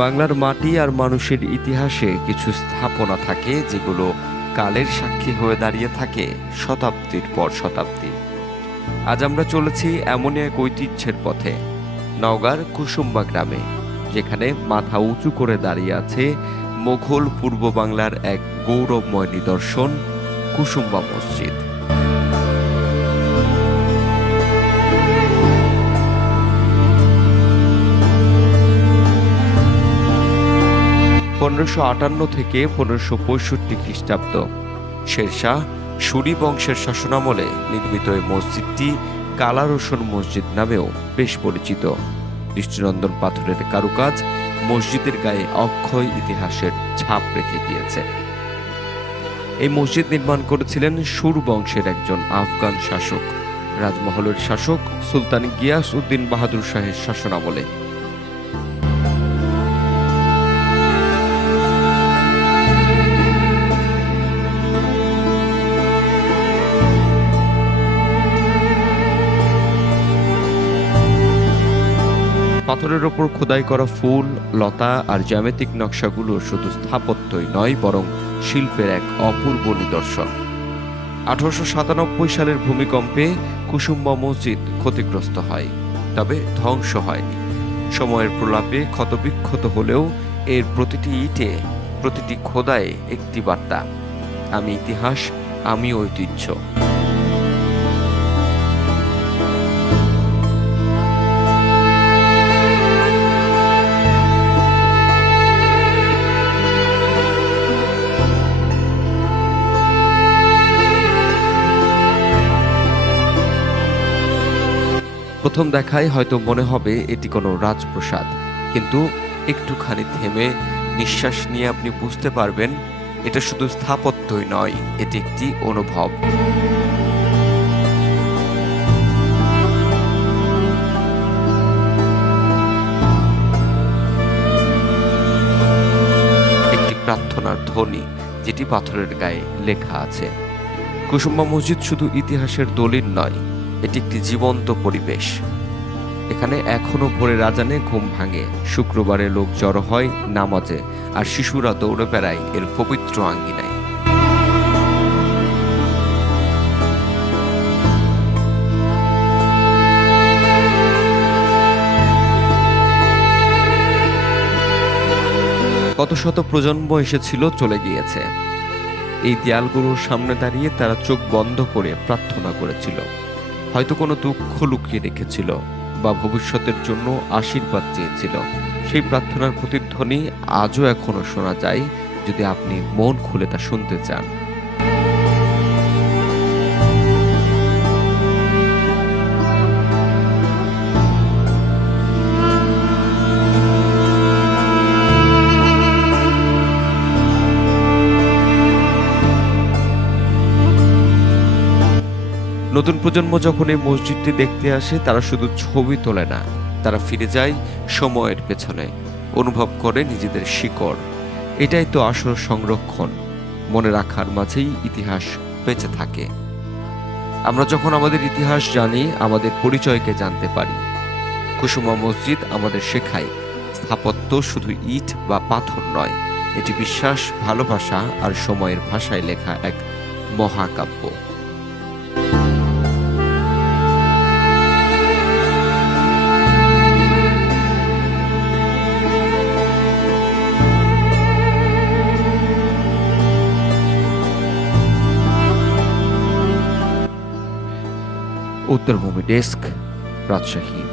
বাংলার মাটি আর মানুষের ইতিহাসে কিছু স্থাপনা থাকে যেগুলো কালের সাক্ষী হয়ে দাঁড়িয়ে থাকে শতাব্দীর পর শতাব্দী। আজ আমরা চলেছি এমনই এক ঐতিহ্যের পথে, নওগাঁর কুসুম্বা গ্রামে, যেখানে মাথা উঁচু করে দাঁড়িয়ে আছে মোঘল পূর্ব বাংলার এক গৌরবময় নিদর্শন, কুসুম্বা মসজিদ। 1558 থেকে 1565 খ্রিস্টাব্দ শেরশাহ সুরি বংশের শাসনামলে নির্মিত এই মসজিদটি কালা রোশন মসজিদ নামেও বেশ পরিচিত। দৃষ্টিনন্দন পাথরের কারুকাজ মসজিদের গায়ে অক্ষয় ইতিহাসের ছাপ রেখে গিয়েছে। এই মসজিদ নির্মাণ করেছিলেন সুর বংশের একজন আফগান শাসক, রাজমহলের শাসক সুলতান গিয়াস উদ্দিন বাহাদুর শাহের শাসনামলে। পাথরের ওপর খোদাই করা ফুল, লতা আর জ্যামিতিক নকশাগুলো শুধু স্থাপত্যই নয়, বরং শিল্পের এক অপূর্ব নিদর্শন। 1897 সালের ভূমিকম্পে কুসুম্বা মসজিদ ক্ষতিগ্রস্ত হয়, তবে ধ্বংস হয়নি। সময়ের প্রলাপে ক্ষতবিক্ষত হলেও এর প্রতিটি ইটে, প্রতিটি খোদায়ে একটি বার্তা: আমি ইতিহাস, আমি ঐতিহ্য। প্রথম দেখায় হয়তো মনে হবে এটি কোনো রাজপ্রাসাদ, কিন্তু একটুখানি থেমে নিঃশ্বাস নিয়ে আপনি বুঝতে পারবেন এটা শুধু স্থাপত্যই নয়, এটি একটি অনুভব। একটি প্রার্থনার ধ্বনি যেটি পাথরের গায়ে লেখা আছে। কুসুম্বা মসজিদ শুধু ইতিহাসের দলিল নয়, এটি একটি জীবন্ত পরিবেশ। এখানে এখনো ভোরের আজানে ঘুম ভাঙে, শুক্রবারে লোক জড়ো হয় নামাজে, আর শিশুরা দৌড়ে বেড়ায় এর পবিত্র আঙ্গিনায়। কত শত প্রজন্ম এসেছিল, চলে গিয়েছে। এই দেয়ালগুলোর সামনে দাঁড়িয়ে তারা চোখ বন্ধ করে প্রার্থনা করেছিল, হয়তো কোনো দুঃখ লুকিয়ে রেখেছিল বা ভবিষ্যতের জন্য আশীর্বাদ চেয়েছিল। সেই প্রার্থনার প্রতিধ্বনি আজও এখনো শোনা যায়, যদি আপনি মন খুলে তা শুনতে চান। নতুন প্রজন্ম যখন এই মসজিদটি দেখতে আসে, তারা শুধু ছবি তোলে না, তারা ফিরে যায় সময়ের পেছনে, অনুভব করে নিজেদের শিকড়। এটাই তো আসল সংরক্ষণ, মনে রাখার মাঝেই ইতিহাস বেঁচে থাকে। আমরা যখন আমাদের ইতিহাস জানি, আমাদের পরিচয়কে জানতে পারি। কুসুম্বা মসজিদ আমাদের শেখায় স্থাপত্য শুধু ইট বা পাথর নয়, এটি বিশ্বাস, ভালোবাসা আর সময়ের ভাষায় লেখা এক মহাকাব্য। উত্তরভূমি ডেস্ক, রাজশাহী।